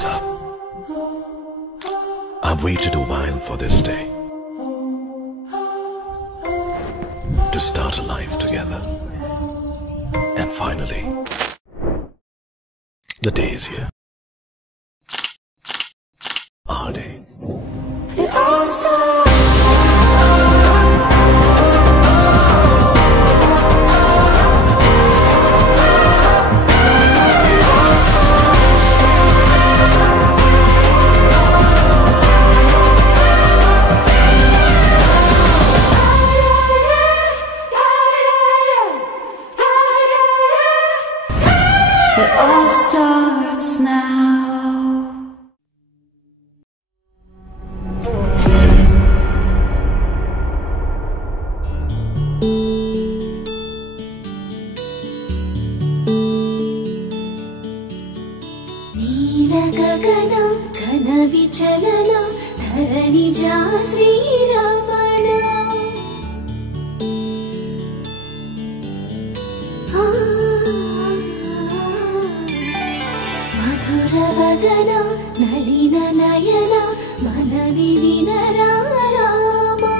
it up. I've waited a while for this day, to start a life together. And finally, the day is here. Our day. It all starts. It all starts now. నీలగగన ఘన విచలన ధరణిజా శ్రీరమణ మధుర వదన నళిన నయన మనవి వినరా రామా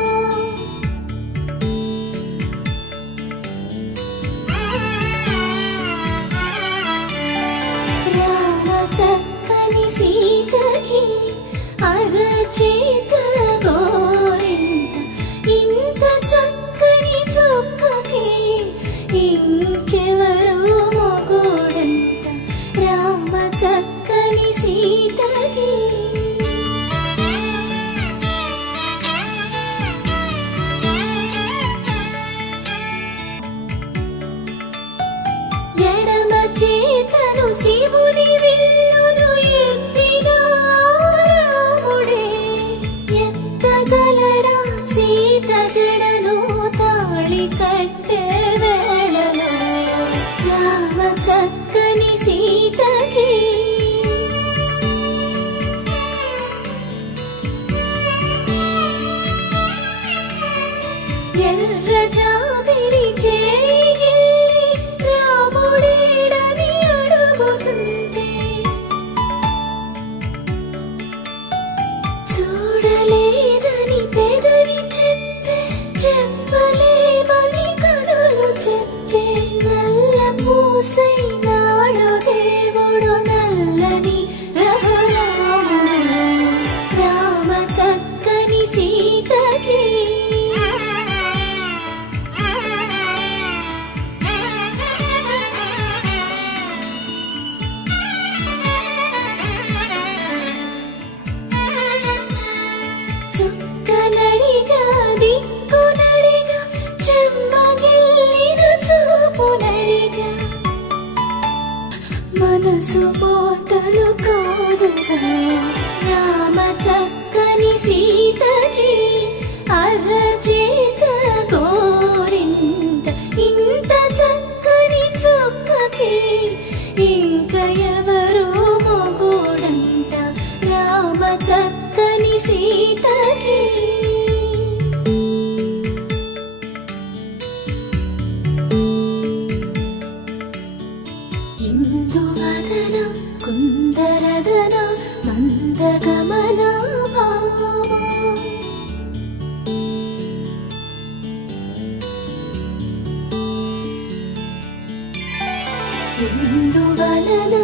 రామ చక్కని సీతకి అరచేత గోరింట ఇంత చక్కని చుక్కకి ఇంకెవరో మొగుడంట రామ చక్కని సీతకి ఎడమ చేతను శివుని విల్లును ఎత్తినా రాముడే ఎత్తగలడా సీత జడను తాళి కట్టే వేళలో రామ చక్కని సీతకి ఎర్ర జాబిలి చేయి రాముడేడని అడుగుతుంటే చూడలేదని పెదవి చెప్పే చెప్పలేమని కనులు చెప్పే నల్ల పూసై నాడు దేవుడు నల్లని రఘురాముడు రామ చక్కని సీతకి చుక్కనడిగా దిక్కునడిగా చెమ్మగిల్లిన చూపునడిగా మనసు పోటలు కాదుగా రామ చక్కని సీతకి అరచేత గోరింట ఇంత చక్కని చుక్కకి ఇంక ఎవరో మొగుడంట రామ చక్కని సీతకి ఇందువదన కుందరదన మందగమన భామ ఇందువలన